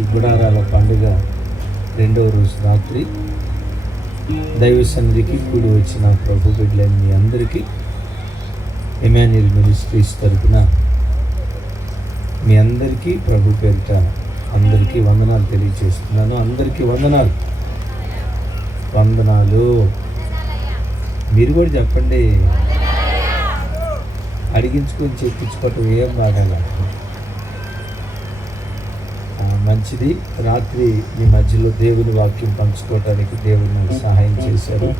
ఈ గుడారాల పండుగ రెండవ రోజు రాత్రి దైవ సన్నిధికి కూడి వచ్చిన ప్రభు బిడ్డలైన మీ అందరికీ ఇమాన్యుయల్ మినిస్ట్రీస్ తరపున మీ అందరికీ ప్రభు పేరిట అందరికీ వందనాలు తెలియజేస్తున్నాను. అందరికీ వందనాలు. మీరు కూడా చెప్పండి. అడిగించుకొని చెప్పించుకోవటం ఏం బాగాల మంచిది. రాత్రి మీ మధ్యలో దేవుని వాక్యం పంచుకోవటానికి దేవుని సహాయం చేశారు.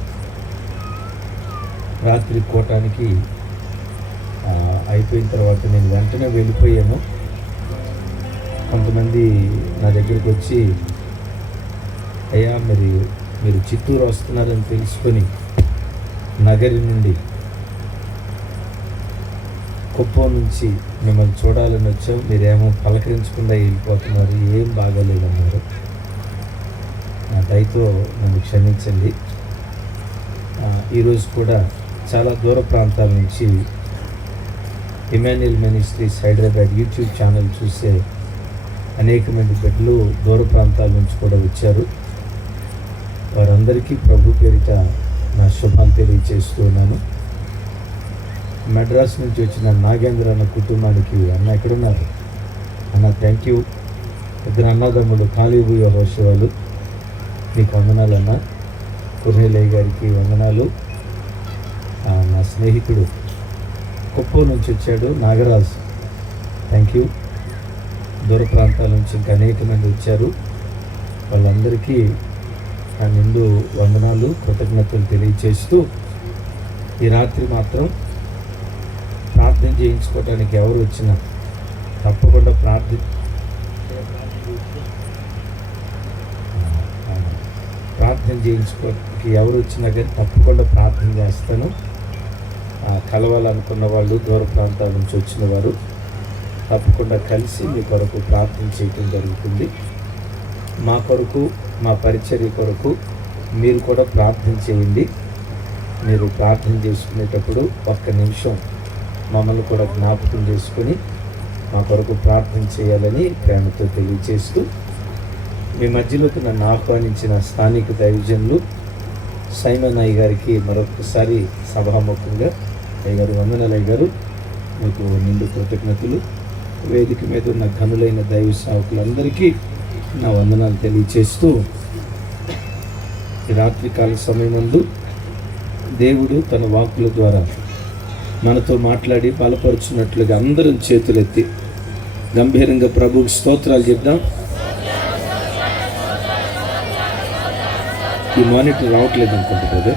రాత్రి కోటానికి అయిపోయిన తర్వాత నేను వెంటనే వెళ్ళిపోయాను. కొంతమంది నా దగ్గరికి వచ్చి, అయ్యా మీరు చిత్తూరు వస్తున్నారని తెలుసుకొని నగరి నుండి కుప్పం నుంచి మిమ్మల్ని చూడాలని వచ్చాం, మీరేమో పలకరించకుండా వెళ్ళిపోతున్నారు, ఏం బాగాలేదన్నారు. నా దయతో నన్ను క్షమించండి. ఈరోజు కూడా చాలా దూర ప్రాంతాల నుంచి Emmanuel ministries Hyderabad YouTube channel చూసే అనేక మంది బిడ్డలు దూర ప్రాంతాల నుంచి కూడా వచ్చారు. వారందరికీ ప్రభు పేరిట నా శుభాలు తెలియజేస్తూ ఉన్నాను. మెడ్రాస్ నుంచి వచ్చిన నాగేంద్ర అన్న కుటుంబానికి, అన్న ఎక్కడున్నారు అన్న, థ్యాంక్ యూ. ఇద్దరు అన్నదమ్ములు కాళీబు యెహోషువలు, మీకు వందనాలు అన్న. కుర్నేలయ్య గారికి వందనాలు. నా స్నేహితుడు కుప్పం నుంచి వచ్చాడు నాగరాజు, థ్యాంక్ యూ. దూర ప్రాంతాల నుంచి ఇంకా అనేక మంది వచ్చారు. వాళ్ళందరికీ నా నిండు వందనాలు, కృతజ్ఞతలు తెలియజేస్తూ, ఈ రాత్రి మాత్రం ప్రార్థన చేయించుకోవడానికి ఎవరు వచ్చినా తప్పకుండా ప్రార్థన చేయించుకోవడానికి ఎవరు వచ్చినా కానీ తప్పకుండా ప్రార్థన చేస్తాను. కలవాలనుకున్న వాళ్ళు, దూర ప్రాంతాల నుంచి వచ్చిన వారు తప్పకుండా కలిసి మీ కొరకు ప్రార్థన చేయడం జరుగుతుంది. మా కొరకు, మా పరిచర్య కొరకు మీరు కూడా ప్రార్థన చేయండి. మీరు ప్రార్థన చేసుకునేటప్పుడు ఒక్క నిమిషం మమ్మల్ని కూడా జ్ఞాపకం చేసుకొని మా కొరకు ప్రార్థన చేయాలని ప్రేమతో తెలియజేస్తూ, మీ మధ్యలోకి నన్ను ఆహ్వానించిన స్థానిక దైవజనులు సైమన్ అయ్య గారికి మరొకసారి సభాముఖంగా అయ్యగారు వందనాలు. అయ్యగారు మీకు నిండు కృతజ్ఞతలు. వేదిక మీద ఉన్న ఘనులైన దైవ సేవకులందరికీ నా వందనాలు తెలియజేస్తూ, ఈ రాత్రికాల సమయమందు దేవుడు తన వాక్కుల ద్వారా మనతో మాట్లాడి బలపరుచున్నట్లుగా అందరం చేతులెత్తి గంభీరంగా ప్రభువుకి స్తోత్రాలు చెప్దాం. ఈ మానిటర్ రావట్లేదు అనుకుంటా కదా.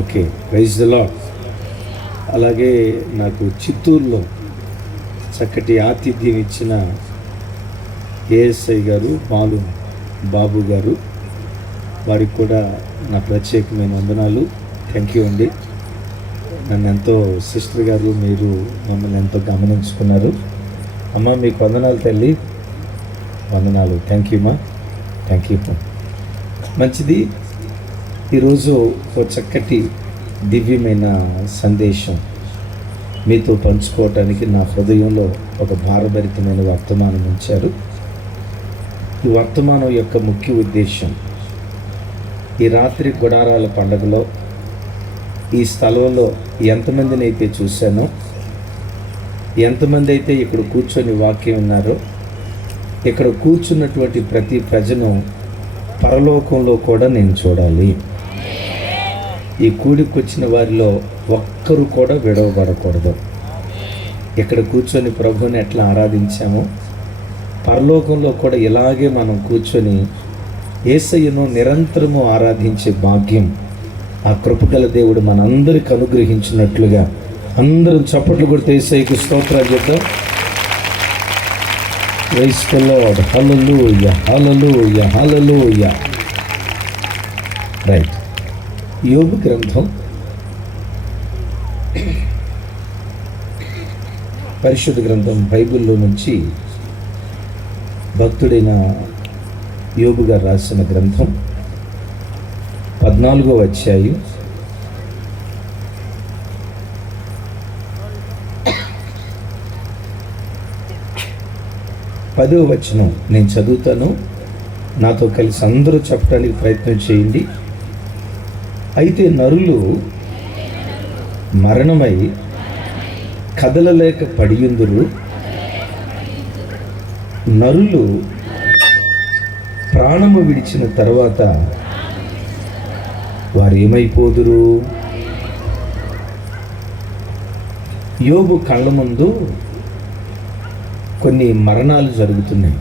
Okay, praise the Lord. అలాగే నాకు చిత్తూరులో చక్కటి ఆతిథ్యం ఇచ్చిన ఏఎస్ఐ గారు, బాబు గారు, వారికి కూడా నా ప్రత్యేకమైన వందనాలు. థ్యాంక్ యూ అండి. నన్ను ఎంతో, సిస్టర్ గారు మీరు మమ్మల్ని ఎంతో గమనించుకున్నారు. అమ్మ మీకు వందనాలు తల్లి, వందనాలు. థ్యాంక్ యూ మా, థ్యాంక్ యూ. మంచిది. ఈరోజు ఒక చక్కటి దివ్యమైన సందేశం మీతో పంచుకోవటానికి నా హృదయంలో ఒక భారభరితమైన వర్తమానం ఉంచారు. ఈ వర్తమానం యొక్క ముఖ్య ఉద్దేశం, ఈ రాత్రి గుడారాల పండుగలో ఈ స్థలంలో ఎంతమందిని అయితే చూశానో, ఎంతమంది అయితే ఇక్కడ కూర్చొని వాక్యం ఉన్నారో, ఇక్కడ కూర్చున్నటువంటి ప్రతి ప్రజను పరలోకంలో కూడా నేను చూడాలి. ఈ కూడికి వచ్చిన వారిలో ఒక్కరు కూడా విడవబడకూడదు. ఇక్కడ కూర్చొని ప్రభువుని ఎట్లా ఆరాధించామో, పరలోకంలో కూడా ఇలాగే మనం కూర్చొని యేసయ్యను నిరంతరము ఆరాధించే భాగ్యం ఆ కృపగల దేవుడు మనందరికి అనుగ్రహించినట్లుగా అందరం చప్పట్లు కొడితే యేసయ్యకు స్తోత్రాలు చెప్తాం. Praise the Lord. Hallelujah, hallelujah, hallelujah. Right. యోబు గ్రంథం పరిశుద్ధ గ్రంథం బైబిల్లో నుంచి భక్తుడైన యోబు గారు రాసిన గ్రంథం 14వ అధ్యాయం 1 10వ వచనం నేను చదువుతాను, నాతో కలిసి అందరూ చెప్పడానికి ప్రయత్నం చేయండి. అయితే నరులు మరణమై కదలలేక పడియుందురు, నరులు ప్రాణము విడిచిన తర్వాత వారు ఏమైపోదురు? యోబు కళ్ళ ముందు కొన్ని మరణాలు జరుగుతున్నాయి.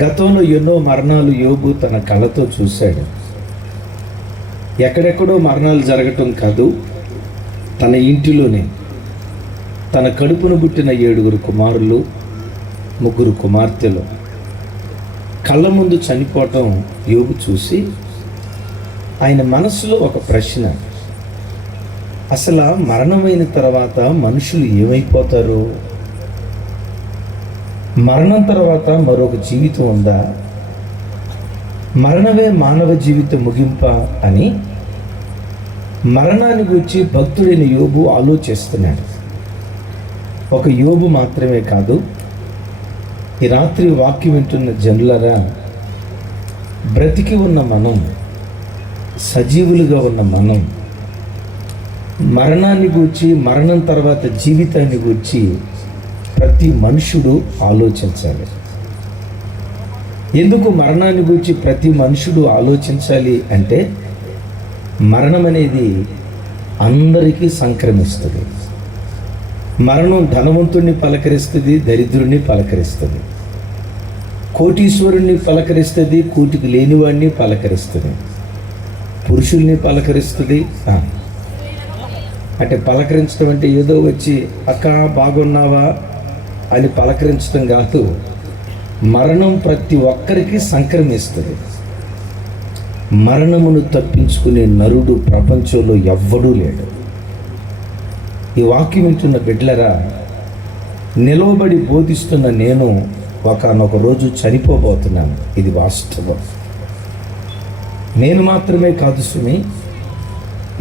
గతంలో ఎన్నో మరణాలు యోబు తన కళ్ళతో చూశాడు. ఎక్కడెక్కడో మరణాలు జరగటం కాదు, తన ఇంటిలోనే తన కడుపును పుట్టిన 7 కుమారులు 3 కుమార్తెలు కళ్ళ ముందు చనిపోవటం యోబు చూసి ఆయన మనసులో ఒక ప్రశ్న, అసలు మరణమైన తర్వాత మనుషులు ఏమైపోతారు? మరణం తర్వాత మరొక జీవితం ఉందా? మరణమే మానవ జీవిత ముగింప అని మరణాన్ని గురించి భక్తుడైన యోబు ఆలోచిస్తున్నాడు. ఒక యోబు మాత్రమే కాదు, ఈ రాత్రి వాక్యం వింటున్న జనులరా, బ్రతికి ఉన్న మనం, సజీవులుగా ఉన్న మనం మరణాన్ని గూర్చి, మరణం తర్వాత జీవితాన్ని గూర్చి ప్రతి మనుషుడు ఆలోచించాలి. ఎందుకు మరణాన్ని గూర్చి ప్రతి మనుషుడు ఆలోచించాలి అంటే, మరణం అనేది అందరికీ సంక్రమిస్తుంది. మరణం ధనవంతుడిని పలకరిస్తుంది, దరిద్రుడిని పలకరిస్తుంది, కోటీశ్వరుణ్ణి పలకరిస్తుంది, కూటికి లేనివాడిని పలకరిస్తుంది, పురుషుల్ని పలకరిస్తుంది. అంటే పలకరించడం అంటే ఏదో వచ్చి అక్క బాగున్నావా అని పలకరించడం కాదు, మరణం ప్రతి ఒక్కరికి సంక్రమిస్తుంది. మరణమును తప్పించుకునే నరుడు ప్రపంచంలో ఎవ్వడూ లేడు. ఈ వాక్యం వింటున్న బిడ్డలరా, నిలవబడి బోధిస్తున్న నేను ఒకానొక రోజు చనిపోబోతున్నాను. ఇది వాస్తవం. నేను మాత్రమే కాదు సుమి,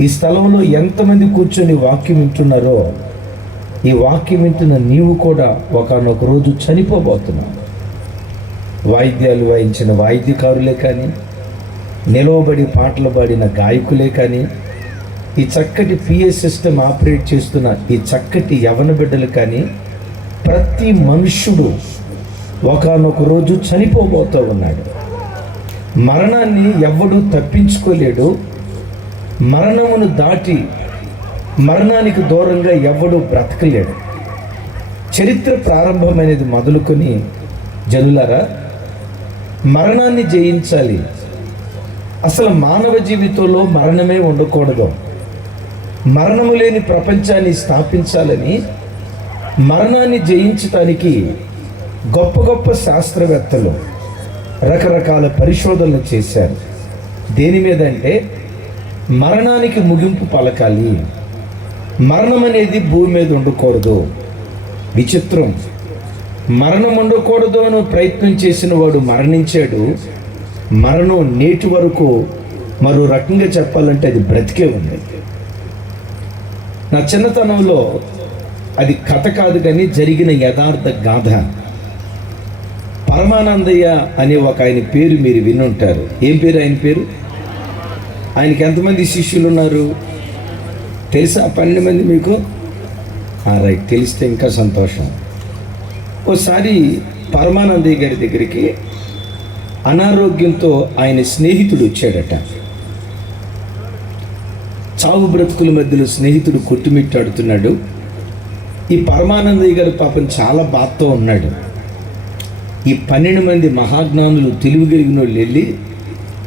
ఈ స్థలంలో ఎంతమంది కూర్చొని వాక్యం వింటున్నారో, ఈ వాక్యం వింటున్న నీవు కూడా ఒకానొక రోజు చనిపోబోతున్నావు. వాయిద్యాలు వాయించిన వాయిద్యకారులే కానీ, నిలవబడి పాటలు పాడిన గాయకులే కానీ, ఈ చక్కటి పిఏ సిస్టమ్ ఆపరేట్ చేస్తున్న ఈ చక్కటి యవన బిడ్డలు కానీ, ప్రతి మనుష్యుడు ఒకానొక రోజు చనిపోబోతూ ఉన్నాడు. మరణాన్ని ఎవ్వడూ తప్పించుకోలేడు. మరణమును దాటి మరణానికి దూరంగా ఎవ్వడూ బ్రతకలేడు. చరిత్ర ప్రారంభమైనది మొదలుకొని జనులారా, మరణాన్ని జయించాలి. అసలు మానవ జీవితంలో మరణమే ఉండకూడదు. మరణము లేని ప్రపంచాన్ని స్థాపించాలని, మరణాన్ని జయించటానికి గొప్ప గొప్ప శాస్త్రవేత్తలు రకరకాల పరిశోధనలు చేశారు. దేని మీద అంటే, మరణానికి ముగింపు పలకాలి, మరణం అనేది భూమి మీద ఉండకూడదు. విచిత్రం, మరణం ఉండకూడదు అని ప్రయత్నం చేసిన వాడు మరణించాడు. మరణం నేటి వరకు మరో రకంగా చెప్పాలంటే అది బ్రతికే ఉంది. నా చిన్నతనంలో అది కథ కాదు కానీ జరిగిన యథార్థ గాథ. పరమానందయ్య అనే ఒక ఆయన పేరు మీరు వినుంటారు. ఏం పేరు ఆయన పేరు? ఆయనకి ఎంతమంది శిష్యులు ఉన్నారు తెలుసా? 12 మంది మీకు? రైట్, తెలిస్తే ఇంకా సంతోషం. ఓసారి పరమానందయ్య గారి దగ్గరికి అనారోగ్యంతో ఆయన స్నేహితుడు వచ్చాడట. చావు బ్రతుకుల మధ్యలో స్నేహితుడు కొట్టుమిట్టాడుతున్నాడు. ఈ పరమానందయ్య గారు పాపం చాలా బాధతో ఉన్నాడు. ఈ 12 మంది మహాజ్ఞానులు, తెలివి కలిగిన వాళ్ళు వెళ్ళి,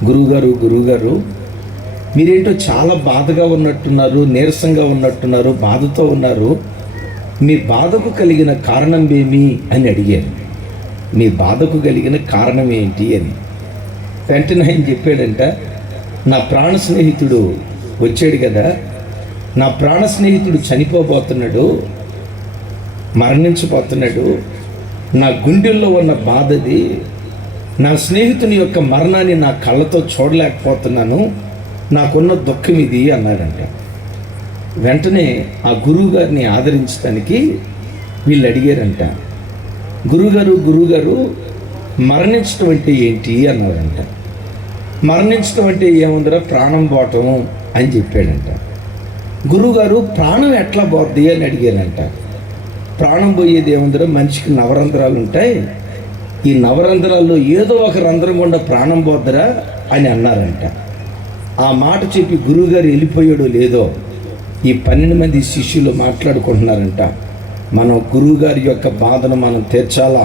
గురువుగారు మీరేంటో చాలా బాధగా ఉన్నట్టున్నారు, నీరసంగా ఉన్నట్టున్నారు, బాధతో ఉన్నారు, మీ బాధకు కలిగిన కారణం ఏమి అని అడిగారు. మీ బాధకు కలిగిన కారణం ఏంటి అని. వెంటనే ఆయన చెప్పాడంట, నా ప్రాణ స్నేహితుడు వచ్చాడు కదా, నా ప్రాణ స్నేహితుడు చనిపోబోతున్నాడు, మరణించిపోతున్నాడు, నా గుండెల్లో ఉన్న బాధది, నా స్నేహితుని యొక్క మరణాన్ని నా కళ్ళతో చూడలేకపోతున్నాను, నాకున్న దుఃఖం ఇది అన్నారంట. వెంటనే ఆ గురువు గారిని ఆదరించడానికి వీళ్ళు అడిగారంట, గురుగారు మరణించడం అంటే ఏంటి అన్నారంట. మరణించడం అంటే ఏముందిరా, ప్రాణం పోవటం అని చెప్పాడంట. గురువుగారు ప్రాణం ఎట్లా పోద్ది అని అడిగారంట. ప్రాణం పోయేది ఏముందిరా, మనిషికి నవరంధ్రాలు ఉంటాయి, ఈ నవరంధ్రాల్లో ఏదో ఒక రంధ్రం గుండా ప్రాణం పోద్దిరా అని అన్నారంట. ఆ మాట చెప్పి గురువుగారు వెళ్ళిపోయాడో లేదో ఈ 12 మంది శిష్యులు మాట్లాడుకుంటున్నారంట. మనం గురువుగారి యొక్క బాధను మనం తీర్చాలా.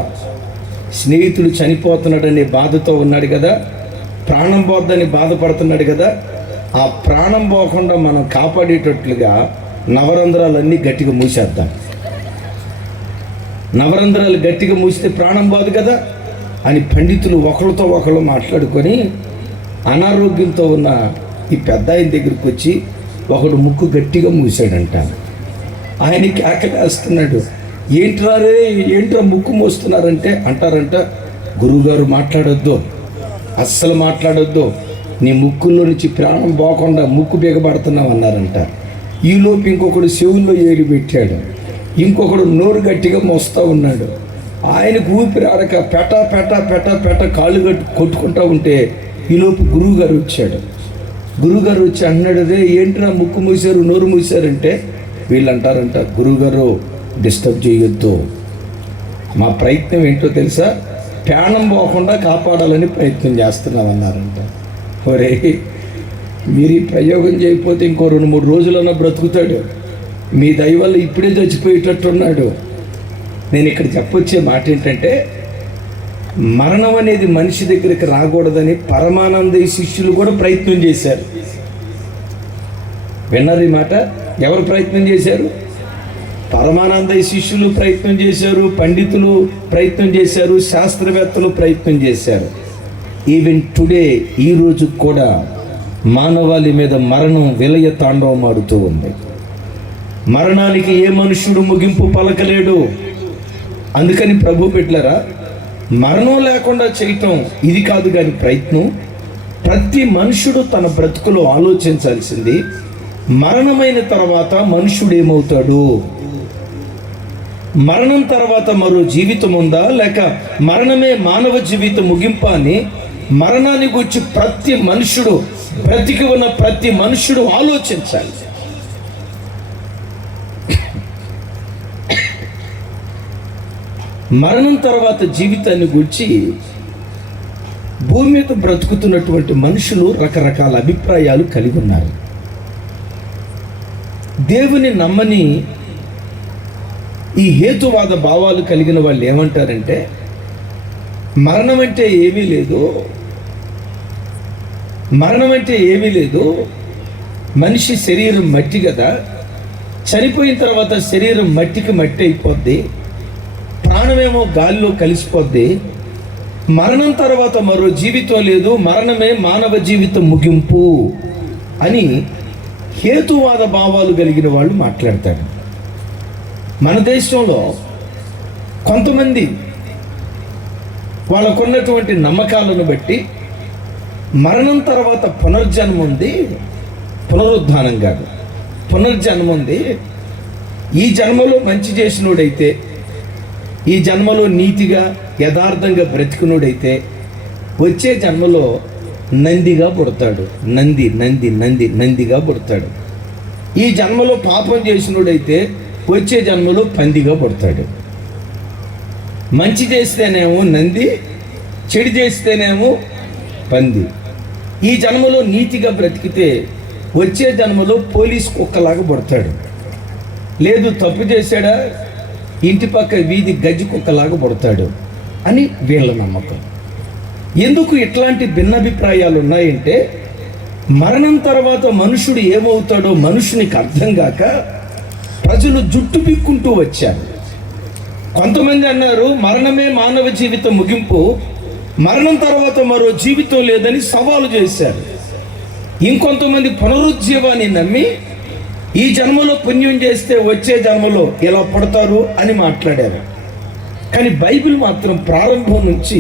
స్నేహితుడు చనిపోతున్నాడనే బాధతో ఉన్నాడు కదా, ప్రాణం పోద్దని బాధపడుతున్నాడు కదా, ఆ ప్రాణం పోకుండా మనం కాపాడేటట్లుగా నవరంధ్రాలన్నీ గట్టిగా మూసేద్దాం. నవరంధ్రాలు గట్టిగా మూసితే ప్రాణం పోదు కదా అని పండితులు ఒకరితో ఒకళ్ళు మాట్లాడుకొని అనారోగ్యంతో ఉన్న ఈ పెద్ద ఆయన దగ్గరికి వచ్చి ఒకడు ముక్కు గట్టిగా మూసాడంట. ఆయన కేకలేస్తున్నాడు, ఏంట్రా ముక్కు మూస్తున్నారంటే అంటారంట, గురువుగారు మాట్లాడొద్దు, అస్సలు మాట్లాడొద్దు, నీ ముక్కుల్లో నుంచి ప్రాణం పోకుండా ముక్కు బిగబడుతున్నావు అన్నారంట. ఈలోపు ఇంకొకడు చెవుల్లో ఏలి పెట్టాడు, ఇంకొకడు నోరు గట్టిగా మోస్తూ ఉన్నాడు. ఆయనకు ఊపిరి ఆడక పెట పెట పెట పెట కాళ్ళు కొట్టుకుంటూ ఉంటే ఈలోపు గురువుగారు వచ్చాడు. గురువుగారు వచ్చి అన్నాడు, రే ఏంట్రా ముక్కు మూసారు నోరు మూసారంటే వీళ్ళు అంటారంట, గురువుగారు డిస్టర్బ్ చేయొద్దు, మా ప్రయత్నం ఏంటో తెలుసా, ప్రాణం పోకుండా కాపాడాలని ప్రయత్నం చేస్తున్నాం అన్నారంట. ఒరే, మీరు ఈ ప్రయోగం చేయకపోతే ఇంకో 2-3 రోజులన్నా బ్రతుకుతాడు, మీ దయ వల్ల ఇప్పుడే చచ్చిపోయేటట్టున్నాడు. నేను ఇక్కడ చెప్పొచ్చే మాట ఏంటంటే, మరణం అనేది మనిషి దగ్గరికి రాకూడదని పరమానందయ్య శిష్యులు కూడా ప్రయత్నం చేశారు. విన్నారు ఈ మాట? ఎవరు ప్రయత్నం చేశారు? పరమానందయ్య శిష్యులు ప్రయత్నం చేశారు, పండితులు ప్రయత్నం చేశారు, శాస్త్రవేత్తలు ప్రయత్నం చేశారు. ఈవెన్ టుడే, ఈరోజు కూడా మానవాళి మీద మరణం విలయ తాండవం ఆడుతూ ఉంది. మరణానికి ఏ మనుష్యుడు ముగింపు పలకలేడు. అందుకని ప్రభు పెట్టారా, మరణం లేకుండా చేయటం ఇది కాదు కానీ ప్రయత్నం. ప్రతి మనుషుడు తన బ్రతుకులో ఆలోచించాల్సింది, మరణమైన తర్వాత మనుషుడు ఏమవుతాడు, మరణం తర్వాత మరో జీవితం ఉందా, లేక మరణమే మానవ జీవిత ముగింపు అని మరణాన్ని గురించి ప్రతి మనుషుడు, బ్రతికి ఉన్న ప్రతి మనుషుడు ఆలోచించాలి. మరణం తర్వాత జీవితాన్ని గురించి భూమి మీద బ్రతుకుతున్నటువంటి మనుషులు రకరకాల అభిప్రాయాలు కలిగి ఉన్నారు. దేవుని నమ్మని ఈ హేతువాద భావాలు కలిగిన వాళ్ళు ఏమంటారంటే, మరణం అంటే ఏమీ లేదు, మరణం అంటే ఏమీ లేదు, మనిషి శరీరం మట్టి కదా, చనిపోయిన తర్వాత శరీరం మట్టికి మట్టి అయిపోద్ది, ప్రాణమేమో గాలిలో కలిసిపోద్ది, మరణం తర్వాత మరో జీవితం లేదు, మరణమే మానవ జీవితం ముగింపు అని హేతువాద భావాలు కలిగిన వాళ్ళు మాట్లాడతారు. మన దేశంలో కొంతమంది వాళ్ళకున్నటువంటి నమ్మకాలను బట్టి మరణం తర్వాత పునర్జన్మ ఉంది, పునరుద్ధానం కాదు, పునర్జన్మ ఉంది. ఈ జన్మలో మంచి చేసినోడైతే, ఈ జన్మలో నీతిగా యథార్థంగా బ్రతికినోడైతే వచ్చే జన్మలో నందిగా పుడతాడు, నందిగా పుడతాడు. ఈ జన్మలో పాపం చేసినోడైతే వచ్చే జన్మలో పందిగా పుడతాడు. మంచి చేస్తేనేమో నంది, చెడు చేస్తేనేమో పంది. ఈ జన్మలో నీతిగా బ్రతికితే వచ్చే జన్మలో పోలీస్ కుక్కలాగా పుడతాడు. లేదు తప్పు చేశాడా, ఇంటి పక్క వీధి గజ్జి కుక్కలాగా పుడతాడు అని వీళ్ళ నమ్మకం. ఎందుకు ఇట్లాంటి భిన్నాభిప్రాయాలు ఉన్నాయంటే, మరణం తర్వాత మనుషుడు ఏమవుతాడో మనుషునికి అర్థం కాక ప్రజలు జుట్టు పిక్కుంటూ వచ్చారు. కొంతమంది అన్నారు మరణమే మానవ జీవితం ముగింపు, మరణం తర్వాత మరో జీవితం లేదని సవాలు చేశారు. ఇంకొంతమంది పునరుజ్జీవాన్ని నమ్మి ఈ జన్మలో పుణ్యం చేస్తే వచ్చే జన్మలో ఇలా పుడతారు అని మాట్లాడారు. కానీ బైబిల్ మాత్రం ప్రారంభం నుంచి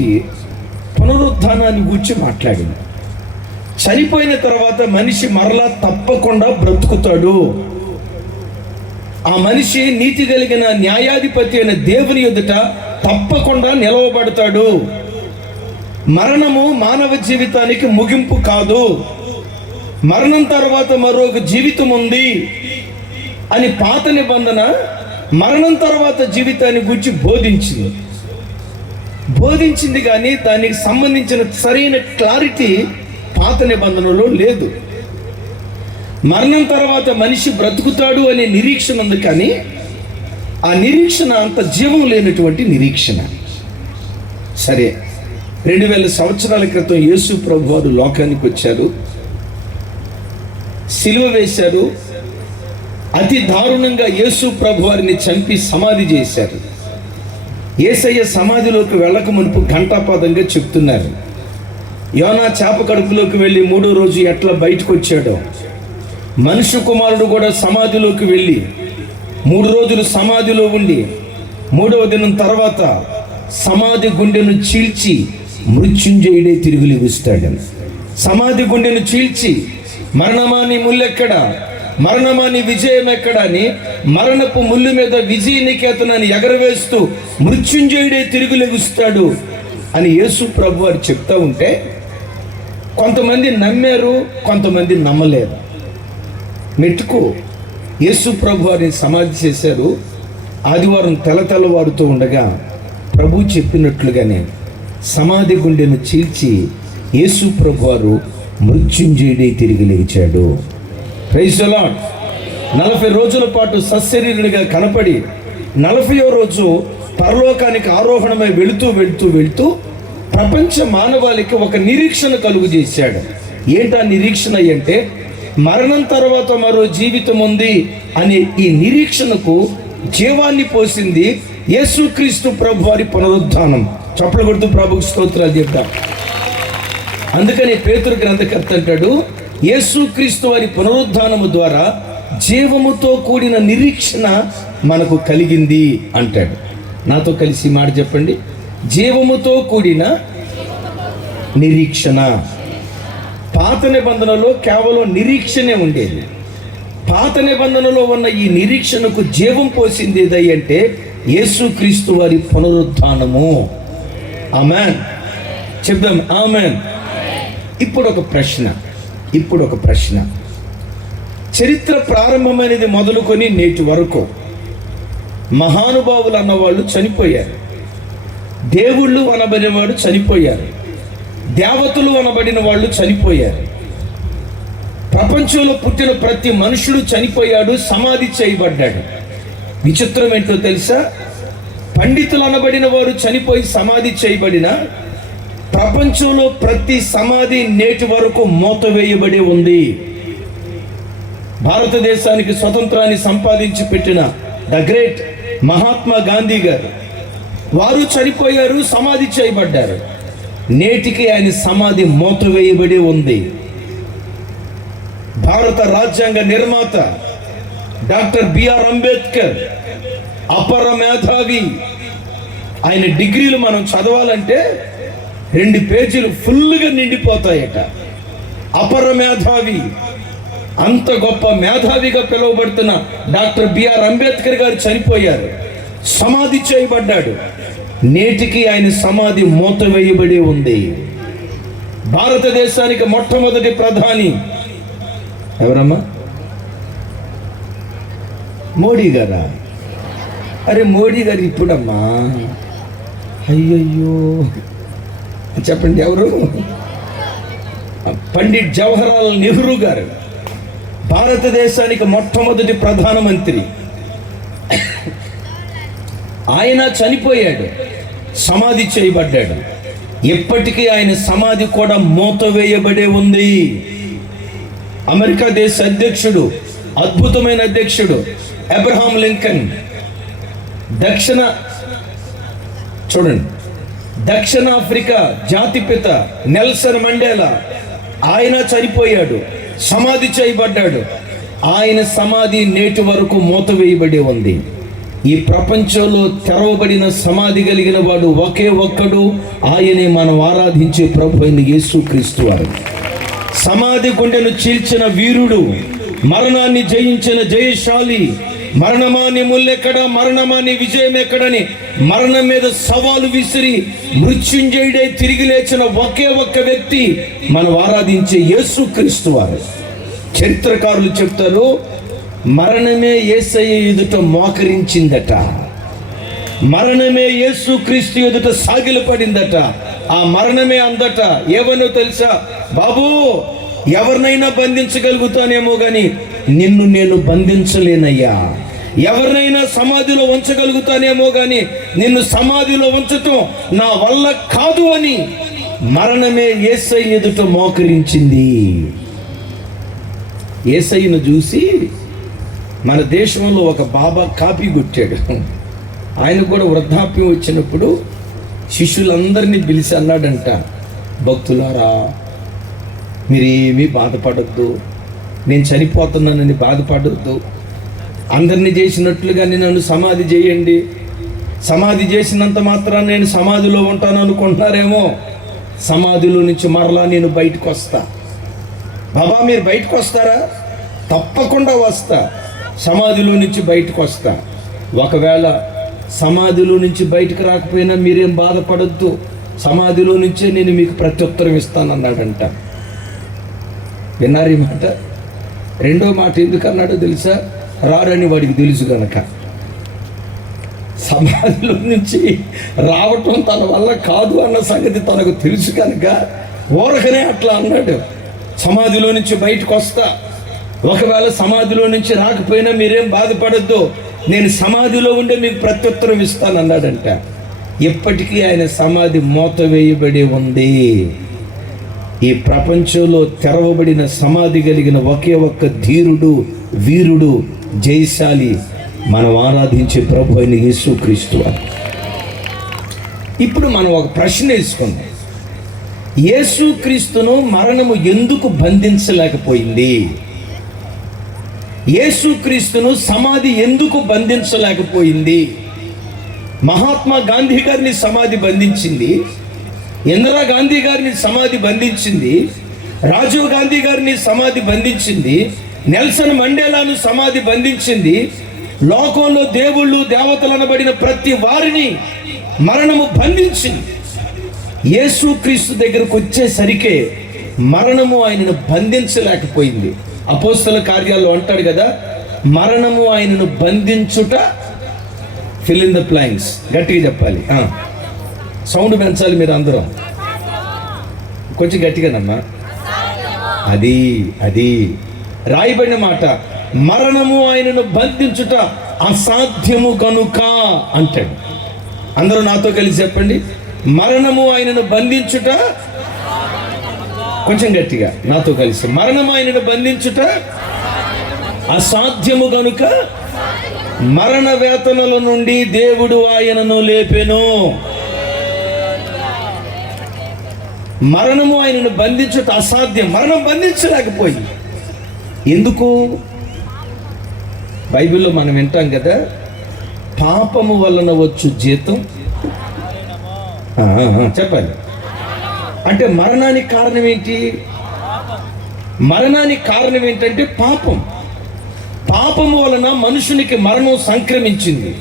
పునరుద్ధానాన్ని గురించి మాట్లాడింది. చనిపోయిన తర్వాత మనిషి మరలా తప్పకుండా బ్రతుకుతాడు. ఆ మనిషి నీతి కలిగిన న్యాయాధిపతి అయిన దేవుని ఎదుట తప్పకుండా నిలవబడతాడు. మరణము మానవ జీవితానికి ముగింపు కాదు, మరణం తర్వాత మరొక జీవితం ఉంది అని పాత నిబంధన మరణం తర్వాత జీవితాన్ని గురించి బోధించింది కానీ దానికి సంబంధించిన సరైన క్లారిటీ పాత నిబంధనలో లేదు. మరణం తర్వాత మనిషి బ్రతుకుతాడు అనే నిరీక్షణ ఉంది, కానీ ఆ నిరీక్షణ అంత జీవం లేనటువంటి నిరీక్షణ. సరే, 2000 సంవత్సరాల క్రితం యేసు ప్రభు వారు లోకానికి వచ్చారు, సిలువ వేశారు, అతి దారుణంగా యేసు ప్రభు వారిని చంపి సమాధి చేశారు. యేసయ్య సమాధిలోకి వెళ్ళక మునుపు ఘంటాపదంగా చెప్తున్నారు, యోనా చేప కడుపులోకి వెళ్ళి 3వ రోజు ఎట్లా బయటకు వచ్చాడో, మనుష్య కుమారుడు కూడా సమాధిలోకి వెళ్ళి 3 రోజులు సమాధిలో ఉండి 3వ దినం తర్వాత సమాధి గుండెను చీల్చి మృత్యుంజయుడే తిరిగి లెగుస్తాడని. సమాధి గుండెను చీల్చి మరణమాని ముల్లెక్కడ, మరణమాని విజయం ఎక్కడ అని మరణపు ముళ్ళు మీద విజయ నికేతనాన్ని ఎగరవేస్తూ మృత్యుంజయుడే తిరిగి లెగుస్తాడు అని యేసు ప్రభు వారు చెప్తా ఉంటే కొంతమంది నమ్మారు, కొంతమంది నమ్మలేదు. మెట్టుకు యేసు ప్రభు వారిని సమాధి చేశారు. ఆదివారం తెల్లవారుతూ ఉండగా ప్రభు చెప్పినట్లుగానే సమాధి గుండెను చీల్చి యేసు ప్రభు వారు మృత్యుంజయుడే తిరిగి లేచాడు. Praise the lord. 40 రోజుల పాటు సశరీరుడిగా కనపడి 40వ రోజు పరలోకానికి ఆరోహణమై వెళుతూ ప్రపంచ మానవాళికి ఒక నిరీక్షణ కలుగు చేశాడు. ఏంటా నిరీక్షణ అంటే మరణం తర్వాత మరో జీవితం ఉంది అనే ఈ నిరీక్షణకు జీవాన్ని పోసింది యేసుక్రీస్తు ప్రభు వారి పునరుద్ధానం. చప్పట్లు కొడుతూ ప్రభుకు స్తోత్రాలు చెప్తాం. అందుకని పేతురు గ్రంథకర్త అంటాడు, యేసుక్రీస్తు వారి పునరుద్ధానము ద్వారా జీవముతో కూడిన నిరీక్షణ మనకు కలిగింది అంటాడు. నాతో కలిసి మాట చెప్పండి, జీవముతో కూడిన నిరీక్షణ. పాత నిబంధనలో కేవలం నిరీక్షణే ఉండేది. పాత నిబంధనలో ఉన్న ఈ నిరీక్షణకు జీవం పోసింది ఏదంటే యేసుక్రీస్తు వారి పునరుద్ధానము. ఆమేన్ చెప్దాం, ఆమేన్. ఇప్పుడు ఒక ప్రశ్న. చరిత్ర ప్రారంభమైనది మొదలుకొని నేటి వరకు మహానుభావులు అన్నవాళ్ళు చనిపోయారు, దేవుళ్ళు అనబడినవాడు చనిపోయారు, దేవతలు అనబడిన వాళ్ళు చనిపోయారు. ప్రపంచంలో పుట్టిన ప్రతి మనుషుడు చనిపోయాడు, సమాధి చేయబడ్డాడు. విచిత్రం ఏంటో తెలుసా? పండితులు అనబడిన వారు చనిపోయి సమాధి చేయబడిన ప్రపంచంలో ప్రతి సమాధి నేటి వరకు మూతవేయబడి ఉంది. భారతదేశానికి స్వతంత్రాన్ని సంపాదించి పెట్టిన ద గ్రేట్ మహాత్మా గాంధీ గారు, వారు చనిపోయారు, సమాధి చేయబడ్డారు. నేటికి ఆయన సమాధి మూతవేయబడి ఉంది. భారత రాజ్యాంగ నిర్మాత డాక్టర్ బిఆర్ అంబేద్కర్ అపర మేధావి. ఆయన డిగ్రీలు మనం చదవాలంటే 2 పేజీలు ఫుల్గా నిండిపోతాయట. అపర మేధావి, అంత గొప్ప మేధావిగా పిలువబడుతున్న డాక్టర్ బిఆర్ అంబేద్కర్ గారు చనిపోయారు, సమాధి చేయబడ్డాడు. నేటికి ఆయన సమాధి మూతవేయబడి ఉంది. భారతదేశానికి మొట్టమొదటి ప్రధాని ఎవరమ్మా? మోడీ గారా? అరే మోడీ గారు ఇప్పుడమ్మా, అయ్యయ్యో చెప్పండి ఎవరు? పండిట్ జవహర్లాల్ నెహ్రూ గారు, భారతదేశానికి మొట్టమొదటి ప్రధానమంత్రి. ఆయన చనిపోయాడు, సమాధి చేయబడ్డాడు. ఇప్పటికీ ఆయన సమాధి కూడా మూతవేయబడే ఉంది. అమెరికా దేశ అధ్యక్షుడు, అద్భుతమైన అధ్యక్షుడు అబ్రహాం లింకన్, దక్షిణాఫ్రికా జాతిపిత నెల్సన్ మండేలా, ఆయన చనిపోయాడు, సమాధి చేయబడ్డాడు. ఆయన సమాధి నేటి వరకు మూతవేయబడి ఉంది. ఈ ప్రపంచంలో తెరవబడిన సమాధి కలిగిన వాడు ఒకే ఒక్కడు, ఆయనే మనం ఆరాధించే ప్రభు అయిన యేసుక్రీస్తు వారు. సమాధి గుండెను చీల్చిన వీరుడు, మరణాన్ని జయించిన జయశాలి, మరణమా నీ ముల్లెక్కడ, మరణమా నీ విజయం ఎక్కడని మరణం మీద సవాలు విసిరి మృత్యుంజయుడై తిరిగి లేచిన ఒకే ఒక్క వ్యక్తి మనం ఆరాధించే యేసుక్రీస్తు వారు. చరిత్రకారులు చెప్తారు, మరణమే యేసయ్య ఎదుట మోకరించిందట, మరణమే యేసుక్రీస్తు ఎదుట సాగిలపడిందట. ఆ మరణమే అందట ఏమనో తెలుసా, బాబు ఎవరినైనా బంధించగలుగుతానేమో కానీ నిన్ను నేను బంధించలేనయ్యా. ఎవరినైనా సమాధిలో ఉంచగలుగుతానేమో కానీ నిన్ను సమాధిలో ఉంచటం నా వల్ల కాదు అని మరణమే యేసయ్య ఎదుట మోకరించింది. యేసయ్యను చూసి మన దేశంలో ఒక బాబా కాపీ కొట్టాడు. ఆయనకు కూడా వృద్ధాప్యం వచ్చినప్పుడు శిష్యులందరినీ పిలిచి అన్నాడంట, భక్తులారా మీరేమీ బాధపడద్దు, నేను చనిపోతున్నానని బాధపడద్దు, అందరినీ చేసినట్లుగానే నన్ను సమాధి చేయండి. సమాధి చేసినంత మాత్రాన నేను సమాధిలో ఉంటాను అనుకుంటున్నారేమో, సమాధిలో నుంచి మరలా నేను బయటకు వస్తా. బాబా మీరు బయటకు వస్తారా? తప్పకుండా వస్తా, సమాధిలో నుంచి బయటకు వస్తా. ఒకవేళ సమాధిలో నుంచి బయటకు రాకపోయినా మీరేం బాధపడద్దు, సమాధిలో నుంచే నేను మీకు ప్రత్యుత్తరం ఇస్తానన్నాడంట. విన్నారు ఈ మాట? రెండో మాట ఎందుకు అన్నాడో తెలుసా? రాడని వాడికి తెలుసు కనుక. సమాధిలో నుంచి రావటం తన వల్ల కాదు అన్న సంగతి తనకు తెలుసు కనుక ఊరకనే అట్లా అన్నాడు. సమాధిలో నుంచి బయటకు వస్తా, ఒకవేళ సమాధిలో నుంచి రాకపోయినా మీరేం బాధపడద్దు, నేను సమాధిలో ఉండే మీకు ప్రత్యుత్తరం ఇస్తానన్నాడంట. ఇప్పటికీ ఆయన సమాధి మూత వేయబడి ఉంది. ఈ ప్రపంచంలో తెరవబడిన సమాధి కలిగిన ఒకే ఒక్క ధీరుడు, వీరుడు, జయశాలి మనం ఆరాధించే ప్రభు అయిన యేసుక్రీస్తు. ఇప్పుడు మనం ఒక ప్రశ్న వేసుకుందాం, యేసుక్రీస్తును మరణము ఎందుకు బంధించలేకపోయింది? యేసుక్రీస్తును సమాధి ఎందుకు బంధించలేకపోయింది? మహాత్మా గాంధీ గారిని సమాధి బంధించింది, ఇందిరా గాంధీ గారిని సమాధి బంధించింది, రాజీవ్ గాంధీ గారిని సమాధి బంధించింది, నెల్సన్ మండేలాను సమాధి బంధించింది. లోకంలో దేవుళ్ళు దేవతలు అనబడిన ప్రతి వారిని మరణము బంధించింది. యేసుక్రీస్తు దగ్గరకు వచ్చేసరికే మరణము ఆయనను బంధించలేకపోయింది. అపోస్తల కార్యాల్లో అంటాడు కదా, మరణము ఆయనను బంధించుట, ఫిల్ ఇన్ ద బ్లాంక్స్. గట్టిగా చెప్పాలి, సౌండ్ పెంచాలి మీరు అందరం, కొంచెం గట్టిగానమ్మా. అది రాయబడిన మాట, మరణము ఆయనను బంధించుట అసాధ్యము కనుక అంటాడు. అందరూ నాతో కలిసి చెప్పండి, మరణము ఆయనను బంధించుట, కొంచెం గట్టిగా నాతో కలిసి, మరణము ఆయనను బంధించుట అసాధ్యము కనుక మరణ వేతనల నుండి దేవుడు ఆయనను లేపెను. మరణము ఆయనను బంధించుట అసాధ్యం, మరణం బంధించలేకపోయింది. ఎందుకు? బైబిల్లో మనం వింటాం కదా, పాపము వలన వచ్చు జీతం, చెప్పాలి అంటే మరణానికి కారణం ఏంటి? మరణానికి కారణం ఏంటంటే పాపం. పాపము వలన మనుషునికి మరణం సంక్రమించింది.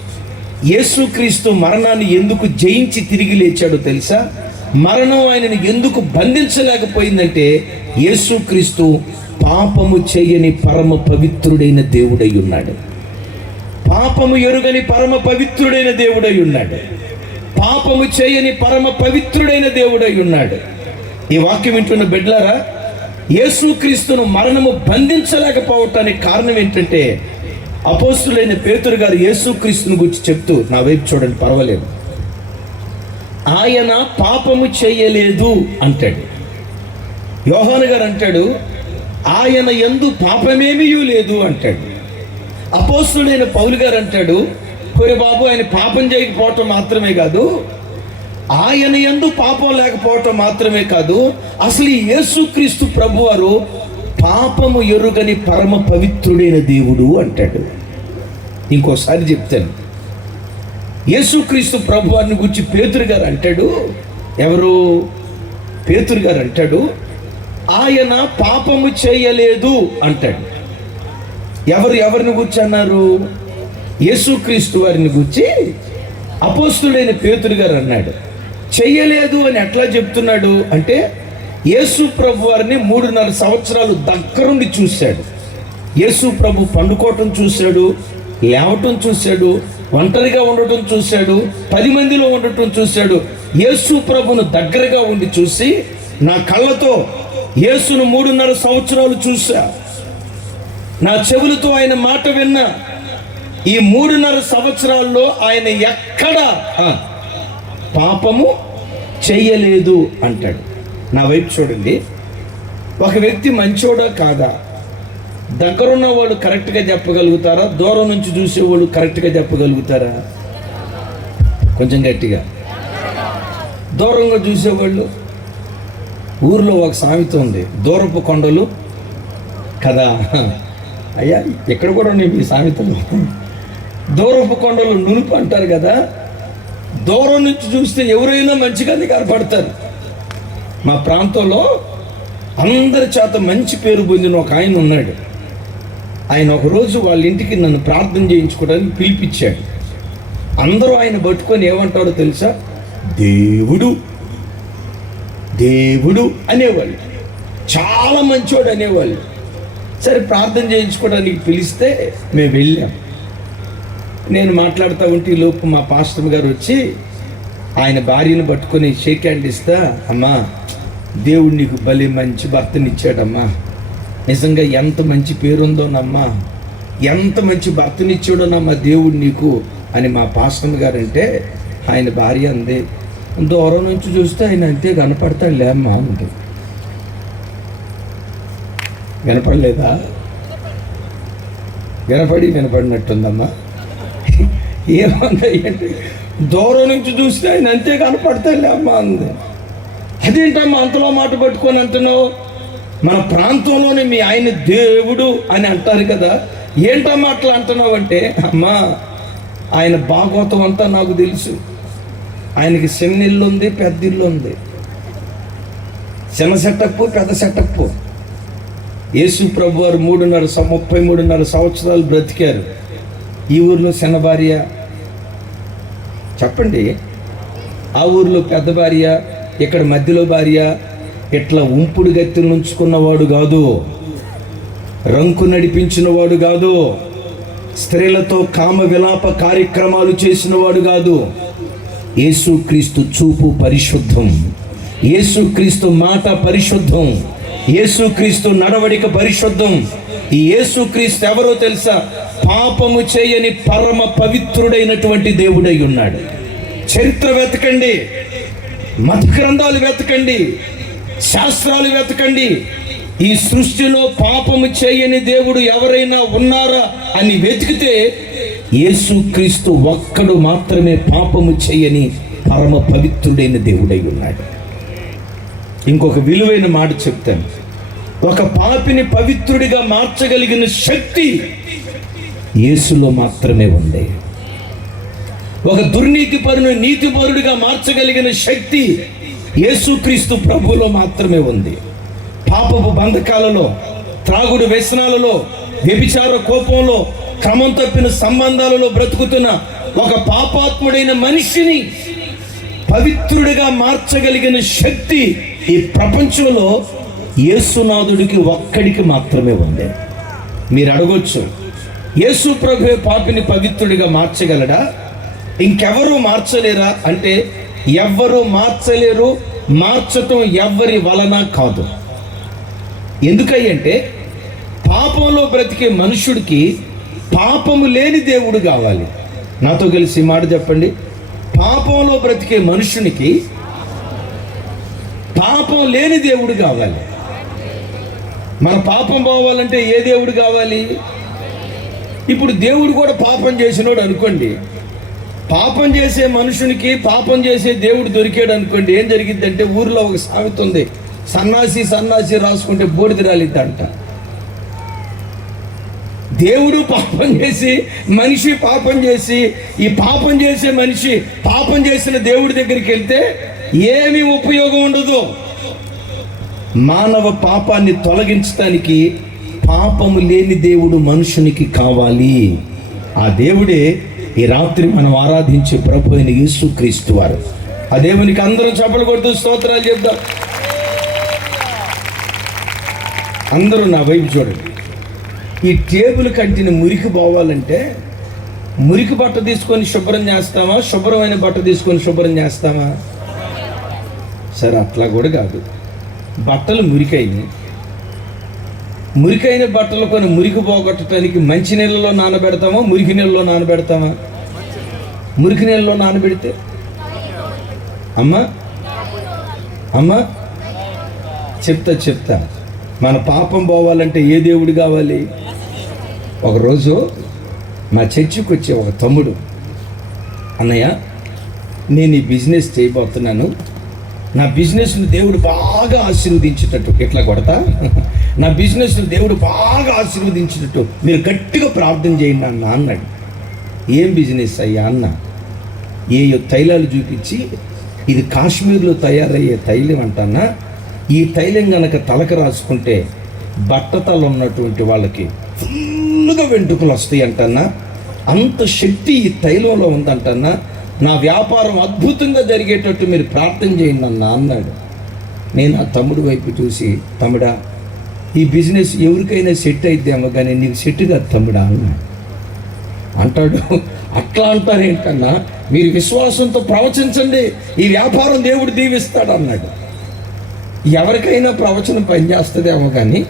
యేసుక్రీస్తు మరణాన్ని ఎందుకు జయించి తిరిగి లేచాడో తెలుసా? మరణం ఆయనను ఎందుకు బంధించలేకపోయిందంటే యేసుక్రీస్తు పాపము చేయని పరమ పవిత్రుడైన దేవుడై ఉన్నాడు. పాపము ఎరుగని పరమ పవిత్రుడైన దేవుడై ఉన్నాడు. పాపము చేయని పరమ పవిత్రుడైన దేవుడై ఉన్నాడు. ఈ వాక్యం వింటున్న బిడ్డలారా, యేసుక్రీస్తును మరణము బంధించలేకపోవటానికి కారణం ఏంటంటే, అపోస్తులైన పేతురు గారు యేసుక్రీస్తుని గురించి చెప్తూ, నా వైపు చూడండి పర్వాలేదు, ఆయన పాపము చేయలేదు అంటాడు. యోహాను గారు అంటాడు, ఆయన యందు పాపమేమీ లేదు అంటాడు. అపోస్తులైన పౌలు గారు అంటాడు, కొరే బాబు ఆయన పాపం చేయకపోవటం మాత్రమే కాదు, ఆయన యందు పాపం లేకపోవటం మాత్రమే కాదు, అసలు ఈ యేసుక్రీస్తు ప్రభువారు పాపము ఎరుగని పరమ పవిత్రుడైన దేవుడు అంటాడు. ఇంకోసారి చెప్తాను, యేసుక్రీస్తు ప్రభువారిని గురించి పేతురు గారు అంటాడు, ఎవరు? పేతురు గారు అంటాడు, ఆయన పాపము చేయలేదు అంటాడు. ఎవరిని గురించి అన్నారు? యేసుక్రీస్తు వారిని గురించి అపోస్తుడైన పేతురు గారు అన్నాడు. చెయ్యలేదు అని ఎట్లా చెప్తున్నాడు అంటే, యేసు ప్రభు వారిని 3.5 సంవత్సరాలు దగ్గరుండి చూశాడు. యేసు ప్రభు పండుకోవటం చూశాడు, లేవటం చూశాడు, ఒంటరిగా ఉండటం చూశాడు, 10 మందిలో ఉండటం చూశాడు. యేసు ప్రభును దగ్గరగా ఉండి చూసి, నా కళ్ళతో యేసును 3.5 సంవత్సరాలు చూశా, నా చెవులతో ఆయన మాట విన్నా. ఈ 3.5 సంవత్సరాల్లో ఆయన ఎక్కడ పాపము చెయ్యలేదు అంటాడు. నా వైపు చూడండి. ఒక వ్యక్తి మంచోడా కాదా? దగ్గరున్న వాళ్ళు కరెక్ట్గా చెప్పగలుగుతారా? దూరం నుంచి చూసేవాళ్ళు కరెక్ట్గా చెప్పగలుగుతారా? కొంచెం గట్టిగా. దూరంగా చూసేవాళ్ళు, ఊర్లో ఒక సామెత ఉంది, దూరపు కొండలు కదా. అయ్యా, ఎక్కడ కూడా ఉన్నాయి ఈ సామెతలు. దూరపు కొండలు నునుపు అంటారు కదా. దూరం నుంచి చూస్తే ఎవరైనా మంచిగానే కనపడతారు. మా ప్రాంతంలో అందరి చేత మంచి పేరు పొందిన ఒక ఆయన ఉన్నాడు. ఆయన ఒకరోజు వాళ్ళ ఇంటికి నన్ను ప్రార్థన చేయించుకోవడానికి పిలిపించాడు. అందరూ ఆయన పట్టుకొని ఏమంటారో తెలుసా? దేవుడు దేవుడు అనేవాళ్ళు, చాలా మంచోడు అనేవాళ్ళు. సరే, ప్రార్థన చేయించుకోవడానికి పిలిస్తే మేము వెళ్ళాం. నేను మాట్లాడుతూ ఉంటే లోపు మా పాస్టర్ గారు వచ్చి ఆయన భార్యను పట్టుకొని షేక్ హ్యాండ్ ఇస్తా, అమ్మా దేవుడు నీకు భలే మంచి భర్తనిచ్చాడమ్మా, నిజంగా ఎంత మంచి పేరుందోనమ్మా, ఎంత మంచి భర్తనిచ్చాడోనమ్మా దేవుడు నీకు అని మా పాస్టర్ గారు అంటే, ఆయన భార్య అంది, దూరం నుంచి చూస్తే ఆయన అంతే కనపడతాడులే అమ్మా అంది. వినపడలేదా? వినపడినట్టుందమ్మా. ఏమంది అంటే, దూరం నుంచి చూస్తే ఆయన అంతే కనపడతాడులే అమ్మా అంది. అదేంటమ్మా అంతలో మాట పట్టుకొని అంటున్నావు? మన ప్రాంతంలోనే మీ ఆయన దేవుడు అని అంటారు కదా, ఏంటమ్మా అట్లా అంటున్నావు అంటే, అమ్మా ఆయన భాగవతం అంతా నాకు తెలుసు. ఆయనకి చిన్న ఇల్లు ఉంది, పెద్ద ఇల్లు ఉంది. చిన్న సెటప్, పెద్ద సెటప్. యేసు ప్రభు వారు 33.5 సంవత్సరాలు బ్రతికారు. ఈ ఊర్లో చిన్న భార్య చెప్పండి, ఆ ఊర్లో పెద్ద భార్య, ఇక్కడ మధ్యలో భార్య. ఇట్లా ఉంపుడు గత్తెలు నుంచుకున్నవాడు కాదు, రంకు నడిపించినవాడు కాదు, స్త్రీలతో కామ విలాప కార్యక్రమాలు చేసినవాడు కాదు. యేసుక్రీస్తు చూపు పరిశుద్ధం, యేసుక్రీస్తు మాట పరిశుద్ధం, యేసుక్రీస్తు నడవడిక పరిశుద్ధం. ఈ యేసుక్రీస్తు ఎవరో తెలుసా? పాపము చేయని పరమ పవిత్రుడైనటువంటి దేవుడై ఉన్నాడు. చరిత్ర వెతకండి, మత గ్రంథాలు వెతకండి, శాస్త్రాలు వెతకండి. ఈ సృష్టిలో పాపము చేయని దేవుడు ఎవరైనా ఉన్నారా అని వెతికితే యేసుక్రీస్తు ఒక్కడు మాత్రమే పాపము చేయని పరమ పవిత్రుడైన దేవుడై ఉన్నాడు. ఇంకొక విలువైన మాట చెప్తాను. ఒక పాపిని పవిత్రుడిగా మార్చగలిగిన శక్తి యేసులో మాత్రమే ఉంది. ఒక దుర్నీతిపరుని నీతిపరుడిగా మార్చగలిగిన శక్తి యేసుక్రీస్తు ప్రభువులో మాత్రమే ఉంది. పాపపు బంధకాలలో, త్రాగుడు వ్యసనాలలో, వ్యభిచార కోపంలో, క్రమం తప్పిన సంబంధాలలో బ్రతుకుతున్న ఒక పాపాత్ముడైన మనిషిని పవిత్రుడిగా మార్చగలిగిన శక్తి ఈ ప్రపంచంలో యేసునాథుడికి ఒక్కడికి మాత్రమే ఉంది. మీరు అడగొచ్చు, యేసు ప్రభువే పాపిని పవిత్రుడిగా మార్చగలడా? ఇంకెవరూ మార్చలేరా అంటే, ఎవ్వరూ మార్చలేరు. మార్చటం ఎవ్వరి వలన కాదు. ఎందుకంటే పాపంలో బ్రతికే మనుషుడికి పాపము లేని దేవుడు కావాలి. నాతో కలిసి మాట చెప్పండి. పాపంలో బ్రతికే మనుషునికి పాపం లేని దేవుడు కావాలి. మన పాపం పోవాలంటే ఏ దేవుడు కావాలి? ఇప్పుడు దేవుడు కూడా పాపం చేసినోడు అనుకోండి, పాపం చేసే మనుషునికి పాపం చేసే దేవుడు దొరికాడు అనుకోండి, ఏం జరిగిద్దంటే ఊర్లో ఒక సామెత ఉంది, సన్నాసి సన్నాసి రాసుకుంటే బోడిది రాలిద్దంట. దేవుడు పాపం చేసి, మనిషి పాపం చేసి, ఈ పాపం చేసే మనిషి పాపం చేసిన దేవుడి దగ్గరికి వెళ్తే ఏమీ ఉపయోగం ఉండదు. మానవ పాపాన్ని తొలగించడానికి పాపము లేని దేవుడు మనుషునికి కావాలి. ఆ దేవుడే ఈ రాత్రి మనం ఆరాధించే ప్రభు అయిన యేసుక్రీస్తు వారు. ఆ దేవునికి అందరం చప్పలు కొడుతూ స్తోత్రాలు చెప్దాం. అందరూ నా వైపు చూడండి. ఈ టేబుల్ కంటిని మురికి పోవాలంటే మురికి బట్ట తీసుకొని శుభ్రం చేస్తామా, శుభ్రమైన బట్ట తీసుకొని శుభ్రం చేస్తామా? సరే, అట్లా కూడా కాదు. బట్టలు మురికైన బట్టలు కొని మురికి పోగొట్టడానికి మంచి నీళ్ళలో నానబెడతామా, మురికి నీళ్ళలో నానబెడతామా? మురికి నీళ్ళలో నానబెడితే అమ్మా చెప్తా మన పాపం పోవాలంటే ఏ దేవుడు కావాలి? ఒకరోజు మా చర్చికి వచ్చే ఒక తమ్ముడు, అన్నయ్య నేను ఈ బిజినెస్ చేయబోతున్నాను, నా బిజినెస్ను దేవుడు బాగా ఆశీర్వదించేటట్టు, ఎట్లా కొడతా, నా బిజినెస్ను దేవుడు బాగా ఆశీర్వదించేటట్టు మీరు గట్టిగా ప్రార్థన చేయండి అన్న అన్నాడు. ఏం బిజినెస్ అయ్యా అన్న? ఏ తైలాలు చూపించి, ఇది కాశ్మీర్లో తయారయ్యే తైలం అంటన్నా, ఈ తైలం కనుక తలకు రాసుకుంటే బట్టతలు ఉన్నటువంటి వాళ్ళకి ఫుల్గా వెంట్రుకలు వస్తాయి అంటన్నా, అంత శక్తి ఈ తైలంలో ఉందంటన్నా, నా వ్యాపారం అద్భుతంగా జరిగేటట్టు మీరు ప్రార్థన చేయండి అన్న అన్నాడు. నేను ఆ తమ్ముడు వైపు చూసి, తమ్ముడా ఈ బిజినెస్ ఎవరికైనా సెట్ అయిద్దేమో కానీ నీకు సెట్ కాదు తమ్ముడా అన్నాడు. అంటాడు, అట్లా అంటారేంటన్నా, మీరు విశ్వాసంతో ప్రవచించండి, ఈ వ్యాపారం దేవుడు దీవిస్తాడు అన్నాడు. ఎవరికైనా ప్రవచనం పనిచేస్తుందేమో కానీ,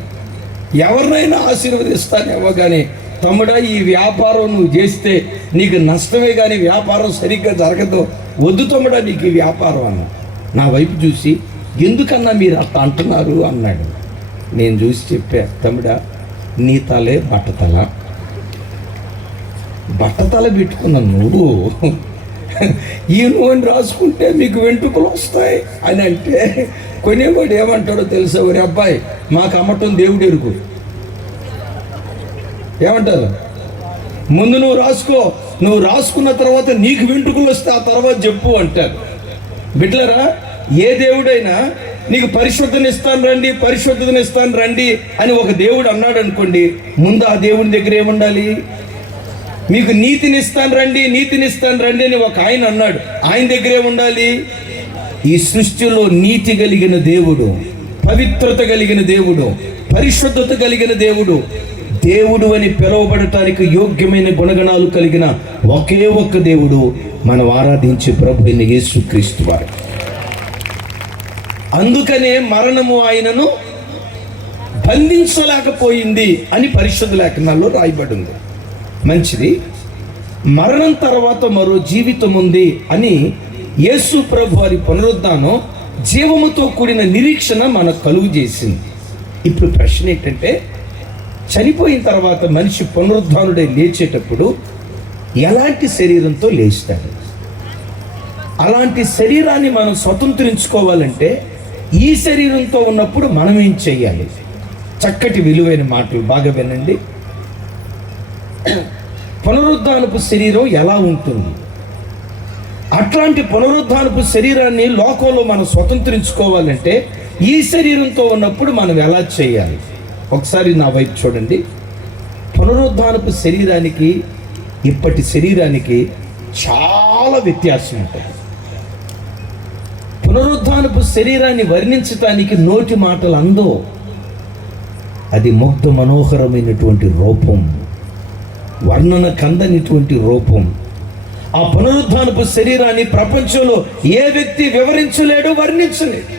ఎవరినైనా ఆశీర్వదిస్తానేమో కానీ, తమ్ముడా ఈ వ్యాపారం నువ్వు చేస్తే నీకు నష్టమే కానీ వ్యాపారం సరిగ్గా జరగదు, వద్దు తమ్ముడా నీకు ఈ వ్యాపారం అన్న. నా వైపు చూసి, ఎందుకన్నా మీరు అట్లా అంటున్నారు అన్నాడు. నేను చూసి చెప్పా, తమ్ముడా నీ తలే బట్టతల పెట్టుకున్న నువ్వు ఈ నూనె రాసుకుంటే మీకు వెంట్రుకలు వస్తాయి అని అంటే, కొనేవాడు ఏమంటాడో తెలుసా? ఒరే అబ్బాయి, మాకు అమ్మటం దేవుడు ఎరుకు. ఏమంటారు? ముందు నువ్వు రాసుకో, నువ్వు రాసుకున్న తర్వాత నీకు వెంట్రుకలు వస్తే ఆ తర్వాత చెప్పు అంటారు. బిడ్డలారా, ఏ దేవుడైనా నీకు పరిశుద్ధనిస్తాను రండి అని ఒక దేవుడు అన్నాడు అనుకోండి, ముందు ఆ దేవుడి దగ్గర ఏముండాలి? మీకు నీతినిస్తాను రండి అని ఒక ఆయన అన్నాడు, ఆయన దగ్గరే ఉండాలి. ఈ సృష్టిలో నీతి కలిగిన దేవుడు, పవిత్రత కలిగిన దేవుడు, పరిశుద్ధత కలిగిన దేవుడు అని పిలువబడటానికి యోగ్యమైన గుణగణాలు కలిగిన ఒకే ఒక్క దేవుడు మనం ఆరాధించే ప్రభు అయిన యేసుక్రీస్తు వారు. అందుకనే మరణము ఆయనను బంధించలేకపోయింది అని పరిశుద్ధ లేఖనాల్లో రాయబడి ఉంది. మంచిది. మరణం తర్వాత మరో జీవితం ఉంది అని యేసు ప్రభు వారి పునరుద్ధానం జీవముతో కూడిన నిరీక్షణ మనకు కలుగు చేసింది. ఇప్పుడు ప్రశ్న ఏంటంటే, చనిపోయిన తర్వాత మనిషి పునరుద్ధానుడై లేచేటప్పుడు ఎలాంటి శరీరంతో లేస్తాడు? అలాంటి శరీరాన్ని మనం స్వతంత్రించుకోవాలంటే ఈ శరీరంతో ఉన్నప్పుడు మనం ఏం చేయాలి? చక్కటి విలువైన మాటలు బాగా వినండి. పునరుద్ధానపు శరీరం ఎలా ఉంటుంది? అట్లాంటి పునరుద్ధానపు శరీరాన్ని లోకంలో మనం స్వతంత్రించుకోవాలంటే ఈ శరీరంతో ఉన్నప్పుడు మనం ఎలా చేయాలి? ఒకసారి నా వైపు చూడండి. పునరుద్ధానపు శరీరానికి ఇప్పటి శరీరానికి చాలా వ్యత్యాసం ఉంటుంది. పునరుద్ధానపు శరీరాన్ని వర్ణించటానికి నోటి మాటలు అందో. అది ముగ్ధ మనోహరమైనటువంటి రూపం, వర్ణన కందనిటువంటి రూపం. ఆ పునరుద్ధానపు శరీరాన్ని ప్రపంచంలో ఏ వ్యక్తి వివరించలేడు, వర్ణించలేడు.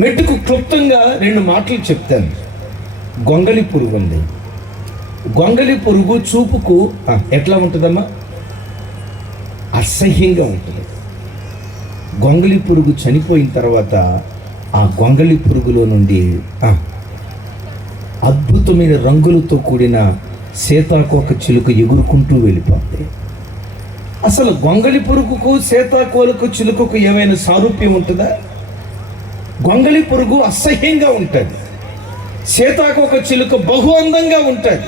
మెట్టుకు క్లుప్తంగా 2 మాటలు చెప్తాను. గొంగళి పురుగు ఉంది. గొంగళి పురుగు చూపుకు ఎట్లా ఉంటుందమ్మా? అసహ్యంగా ఉంటుంది. గొంగళి పురుగు చనిపోయిన తర్వాత ఆ గొంగళి పురుగులో నుండి అద్భుతమైన రంగులతో కూడిన సీతాకోక చిలుక ఎగురుకుంటూ వెళ్ళిపోతాయి. అసలు గొంగళి పురుగుకు సీతాకోక చిలుకకు ఏమైనా సారూప్యం ఉంటుందా? గొంగళి పురుగు అసహ్యంగా ఉంటుంది, సీతాకోక చిలుక బహు అందంగా ఉంటుంది.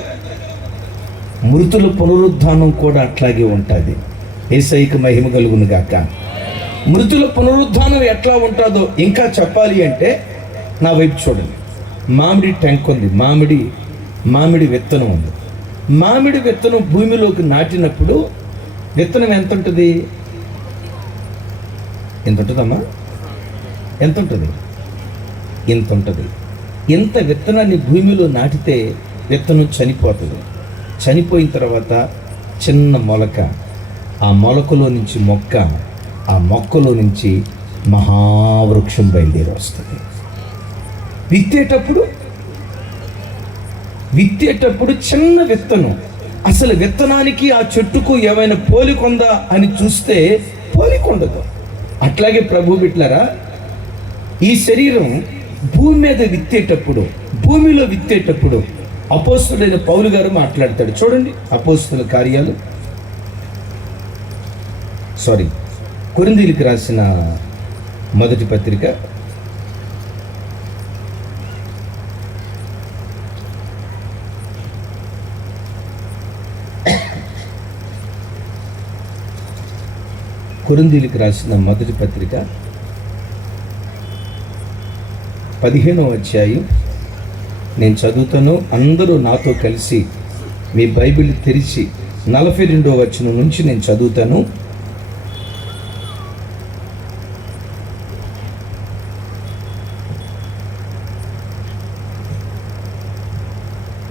మృతుల పునరుద్ధానం కూడా అట్లాగే ఉంటుంది. యేసయ్యకు మహిమ కలుగును గాక. మృతుల పునరుద్ధానం ఎట్లా ఉంటుందో ఇంకా చెప్పాలి అంటే నా వైపు చూడండి. మామిడి టెంక్ ఉంది, మామిడి విత్తనం ఉంది. మామిడి విత్తనం భూమిలోకి నాటినప్పుడు విత్తనం ఎంత ఉంటుంది? ఎంత ఉంటుందమ్మా? ఎంత ఉంటుంది? ఇంత ఉంటుంది. ఇంత విత్తనాన్ని భూమిలో నాటితే విత్తనం చనిపోతుంది. చనిపోయిన తర్వాత చిన్న మొలక, ఆ మొలకలో నుంచి మొక్క, ఆ మొక్కలో నుంచి మహావృక్షం బయలుదేరి వస్తుంది. విత్తేటప్పుడు చిన్న విత్తనం. అసలు విత్తనానికి ఆ చెట్టుకు ఏమైనా పోలికొందా అని చూస్తే పోలికొండదు. అట్లాగే ప్రభు బిడ్డలారా, ఈ శరీరం భూమి మీద విత్తేటప్పుడు, భూమిలో విత్తేటప్పుడు అపోస్తుడైన పౌలు గారు మాట్లాడతాడు. చూడండి, అపోస్తుల కార్యాలు, కొరింథీయులకు రాసిన మొదటి పత్రిక 15వ అధ్యాయం నేను చదువుతాను. అందరూ నాతో కలిసి మీ బైబిల్ తెరిచి 42వ వచనం నుంచి నేను చదువుతాను.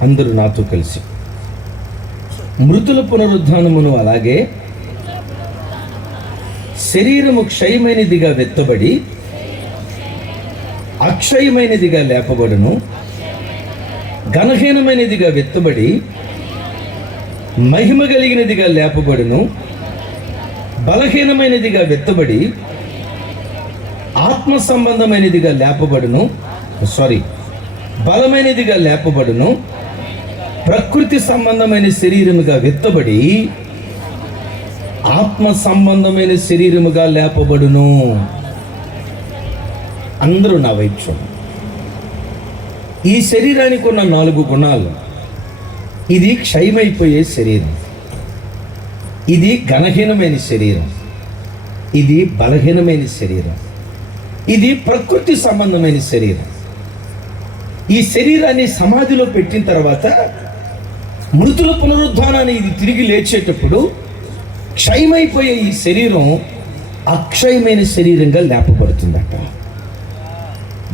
అందరూ నాతో కలిసి. మృతుల పునరుద్ధానమును అలాగే శరీరము క్షయమైనదిగా వెత్తబడి అక్షయమైనదిగా లేపబడును, ఘనహీనమైనదిగా వెత్తబడి మహిమ కలిగినదిగా లేపబడును, బలహీనమైనదిగా వెత్తబడి ఆత్మ సంబంధమైనదిగా లేపబడును, బలమైనదిగా లేపబడును, ప్రకృతి సంబంధమైన శరీరముగా వెత్తబడి ఆత్మ సంబంధమైన శరీరముగా లేపబడును. అందరూ నా వైపు చూడండి. ఈ శరీరానికి ఉన్న 4 గుణాలు. ఇది క్షయమైపోయే శరీరం, ఇది ఘనహీనమైన శరీరం, ఇది బలహీనమైన శరీరం, ఇది ప్రకృతి సంబంధమైన శరీరం. ఈ శరీరాన్ని సమాధిలో పెట్టిన తర్వాత మృతుల పునరుద్ధానాన్ని ఇది తిరిగి లేచేటప్పుడు క్షయమైపోయే ఈ శరీరం అక్షయమైన శరీరంగా లేపబడుతుందట.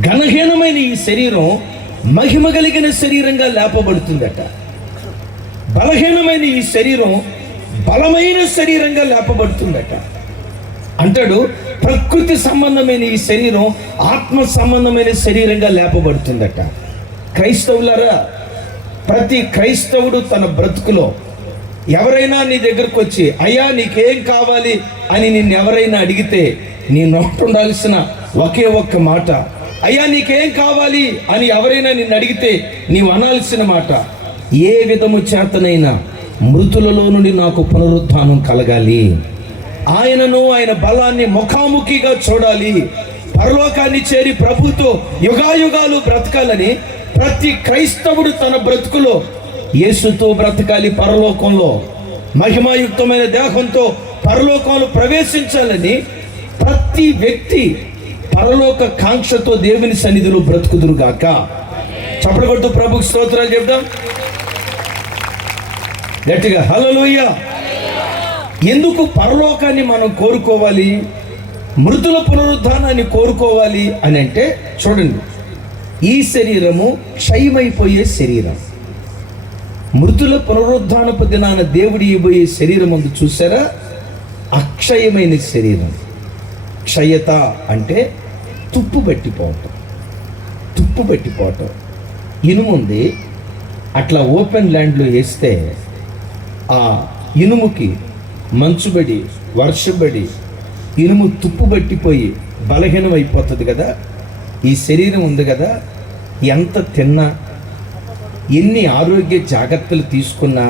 ఘనహీనమైన ఈ శరీరం మహిమ కలిగిన శరీరంగా లేపబడుతుందట. బలహీనమైన ఈ శరీరం బలమైన శరీరంగా లేపబడుతుందట. అంటాడు, ప్రకృతి సంబంధమైన ఈ శరీరం ఆత్మ సంబంధమైన శరీరంగా లేపబడుతుందట. క్రైస్తవులారా, ప్రతి క్రైస్తవుడు తన బ్రతుకులో ఎవరైనా నీ దగ్గరకు వచ్చి అయ్యా నీకేం కావాలి అని నిన్ను ఎవరైనా అడిగితే నీ నోట ఉండాల్సిన ఒకే ఒక్క మాట, అయ్యా నీకేం కావాలి అని ఎవరైనా నిన్ను అడిగితే నీవు అనాల్సిన మాట, ఏ విధము చేతనైనా మృతులలో నుండి నాకు పునరుద్ధానం కలగాలి, ఆయనను ఆయన బలాన్ని ముఖాముఖిగా చూడాలి, పరలోకాన్ని చేరి ప్రభుతో యుగాయుగాలు బ్రతకాలని ప్రతి క్రైస్తవుడు తన బ్రతుకులో యేసుతో బ్రతకాలి, పరలోకంలో మహిమాయుక్తమైన దేహంతో పరలోకంలో ప్రవేశించాలని ప్రతి వ్యక్తి పరలోక కాంక్షతో దేవుని సన్నిధిలో బ్రతుకుదురుగాక. చప్పట్లు కొడుతూ ప్రభుకు స్తోత్రాలు చెప్దాం గట్టిగా, హల్లెలూయా. ఎందుకు పరలోకాన్ని మనం కోరుకోవాలి, మృతుల పునరుద్ధానాన్ని కోరుకోవాలి అని అంటే, చూడండి, ఈ శరీరము క్షయమైపోయే శరీరం. మృతుల పునరుద్ధానపు దినాన దేవుడు ఇవ్వబోయే శరీరం ఉంది చూసారా, అక్షయమైన శరీరం. క్షయత అంటే తుప్పు పట్టిపోవటం. ఇనుముంది, అట్లా ఓపెన్ ల్యాండ్లో వేస్తే ఆ ఇనుముకి మంచుబడి వర్షబడి ఇనుము తుప్పు పట్టిపోయి బలహీనం అయిపోతుంది కదా. ఈ శరీరం ఉంది కదా, ఎంత తిన్నా ఎన్ని ఆరోగ్య జాగ్రత్తలు తీసుకున్నా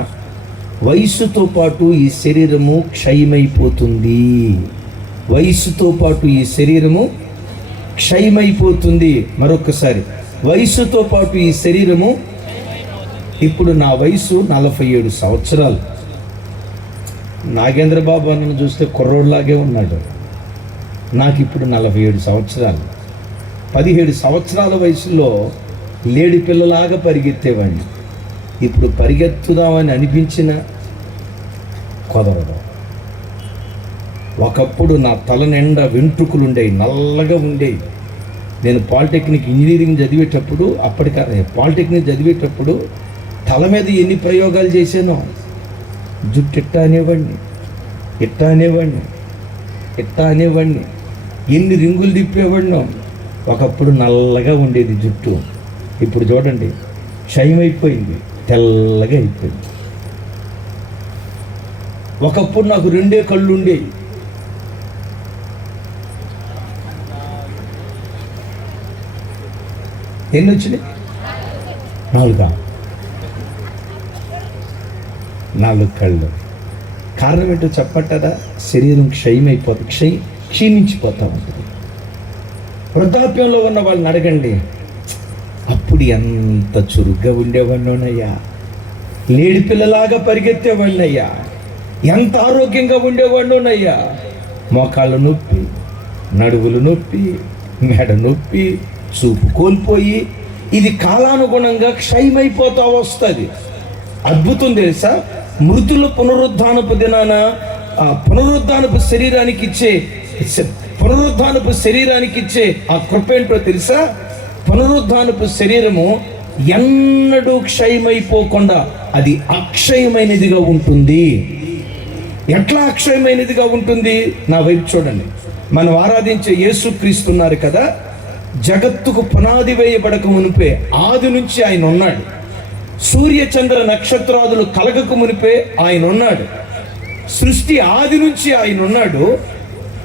వయసుతో పాటు ఈ శరీరము క్షయమైపోతుంది. వయసుతో పాటు ఈ శరీరము క్షయమైపోతుంది. మరొకసారి, వయసుతో పాటు ఈ శరీరము. ఇప్పుడు నా వయసు 47 సంవత్సరాలు. నాగేంద్ర బాబు అన్నను చూస్తే కుర్రోడ్లాగే ఉన్నాడు. నాకు ఇప్పుడు 47 సంవత్సరాలు. 17 సంవత్సరాల వయసులో లేడి పిల్లలాగా పరిగెత్తేవాడిని. ఇప్పుడు పరిగెత్తుదామని అనిపించిన కుదరదు. ఒకప్పుడు నా తల నిండా వెంట్రుకలు ఉండేవి, నల్లగా ఉండేవి. నేను పాలిటెక్నిక్ ఇంజనీరింగ్ చదివేటప్పుడు పాలిటెక్నిక్ చదివేటప్పుడు తల మీద ఎన్ని ప్రయోగాలు చేశానో. జుట్టు ఇట్టా అనేవాడిని, ఎన్ని రింగులు తిప్పేవాడినో. ఒకప్పుడు నల్లగా ఉండేది జుట్టు, ఇప్పుడు చూడండి క్షయమైపోయింది, తెల్లగా అయిపోయింది. ఒకప్పుడు నాకు 2 కళ్ళు ఉండేవి, ఎన్ని వచ్చినాయి? 4 కళ్ళు. కారణం ఏంటో చెప్పట్టదా? శరీరం క్షీణించిపోతూ ఉంటుంది. వృద్ధాప్యంలో ఉన్న వాళ్ళని అడగండి, అప్పుడు ఎంత చురుగ్గా ఉండేవాడినోనయ్యా, లేడి పిల్లలాగా పరిగెత్తేవాడినయ్యా, ఎంత ఆరోగ్యంగా ఉండేవాడినోనయ్యా. మోకాళ్ళ నొప్పి, నడువులు నొప్పి, మెడ నొప్పి, చూపు కోల్పోయి, ఇది కాలానుగుణంగా క్షయమైపోతూ వస్తుంది. అద్భుతం తెలుసా? మృతుల పునరుద్ధానపు దినాన పునరుద్ధానపు శరీరానికి ఇచ్చే ఆ కృప ఏంటో తెలుసా? పునరుద్ధానపు శరీరము ఎన్నడూ క్షయమైపోకుండా అది అక్షయమైనదిగా ఉంటుంది. ఎట్లా అక్షయమైనదిగా ఉంటుంది? నా వైపు చూడండి. మనం ఆరాధించే యేసుక్రీస్తు ఉన్నారు కదా, జగత్తుకు పునాది వేయబడక మునిపే ఆది నుంచి ఆయన ఉన్నాడు. సూర్య చంద్ర నక్షత్రాదులు కలగక మునిపే ఆయన ఉన్నాడు. సృష్టి ఆది నుంచి ఆయన ఉన్నాడు.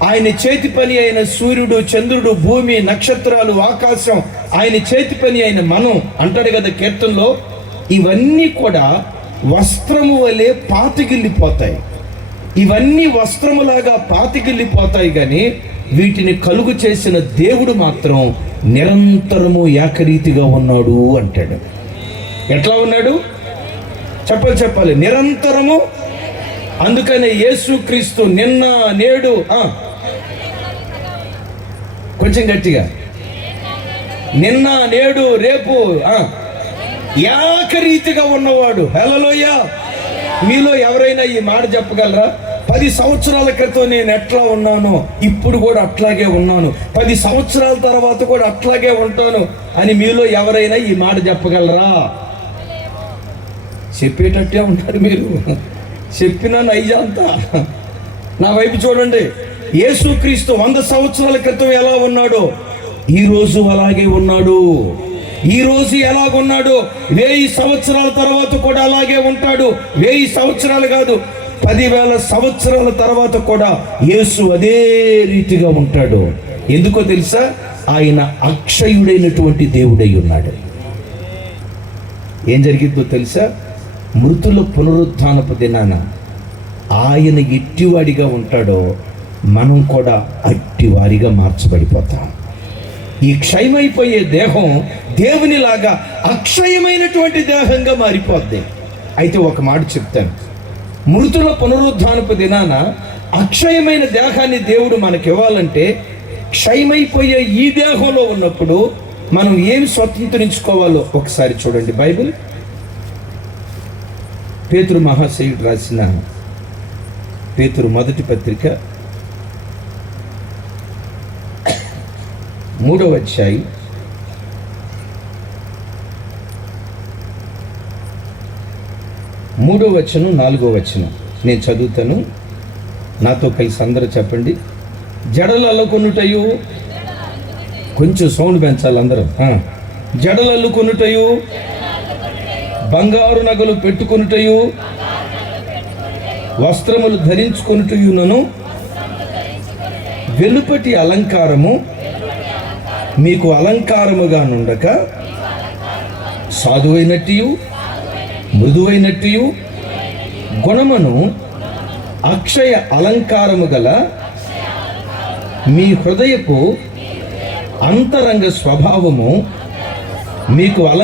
ఆయన చేతి పని అయిన సూర్యుడు, చంద్రుడు, భూమి, నక్షత్రాలు, ఆకాశం ఆయన చేతి పని అయిన మనం అంటాడు కదా కీర్తనలో. ఇవన్నీ కూడా వస్త్రము వలె పాతిగిల్లిపోతాయి. ఇవన్నీ వస్త్రములాగా పాతిగిల్లిపోతాయి, కానీ వీటిని కలుగు చేసిన దేవుడు మాత్రం నిరంతరము ఏకరీతిగా ఉన్నాడు అంటాడు. ఎట్లా ఉన్నాడు? చెప్పాలి, నిరంతరము. అందుకనే యేసుక్రీస్తు నిన్న నేడు, కొంచెం గట్టిగా, నిన్న నేడు రేపు ఏకరీతిగా ఉన్నవాడు. హల్లెలూయా. మీలో ఎవరైనా ఈ మాట చెప్పగలరా? 10 సంవత్సరాల క్రితం నేను ఎట్లా ఉన్నానో ఇప్పుడు కూడా అట్లాగే ఉన్నాను, 10 సంవత్సరాల తర్వాత కూడా అట్లాగే ఉంటాను అని మీలో ఎవరైనా ఈ మాట చెప్పగలరా? చెప్పేటట్టే ఉంటారు మీరు, చెప్పినా నైజంతా. నా వైపు చూడండి. యేసుక్రీస్తు 100 సంవత్సరాల క్రితం ఎలా ఉన్నాడో ఈరోజు అలాగే ఉన్నాడు. ఈరోజు ఎలాగున్నాడు 1000 సంవత్సరాల తర్వాత కూడా అలాగే ఉంటాడు. 1000 సంవత్సరాలు కాదు, 10,000 సంవత్సరాల తర్వాత కూడా యేసు అదే రీతిగా ఉంటాడు. ఎందుకో తెలుసా? ఆయన అక్షయుడైనటువంటి దేవుడై ఉన్నాడు. ఏం జరిగిందో తెలుసా? మృతుల పునరుద్ధానపు దినాన ఆయన ఎట్టివాడిగా ఉంటాడో మనం కూడా అట్టివారిగా మార్చబడిపోతాం. ఈ క్షయమైపోయే దేహం దేవునిలాగా అక్షయమైనటువంటి దేహంగా మారిపోద్ది. అయితే ఒక మాట చెప్తాను, మృతుల పునరుద్ధానపు దినాన అక్షయమైన దేహాన్ని దేవుడు మనకి ఇవ్వాలంటే క్షయమైపోయే ఈ దేహంలో ఉన్నప్పుడు మనం ఏమి స్వతంత్రించుకోవాలో ఒకసారి చూడండి. బైబిల్ పేతురు మహాశయుడు రాసిన పేతురు మొదటి పత్రిక 3వ అధ్యాయం 3వ వచనం 4వ వచనం నేను చదువుతాను, నాతో కలిసి అందరూ చెప్పండి. జడలు అల్లుకొనుటయు, కొంచెం సౌండ్ పెంచాలి అందరూ. జడలు అల్లుకొనుటయు, బంగారు నగలు పెట్టుకొనుటయు, వస్త్రములు ధరించుకొనుటయునను వెలుపటి అలంకారము మీకు అలంకారముగా నుండక సాధువైనట్టు మృదువైనట్టు గుణమును అక్షయ అలంకారము గల మీ హృదయపు అంతరంగ స్వభావము మీకు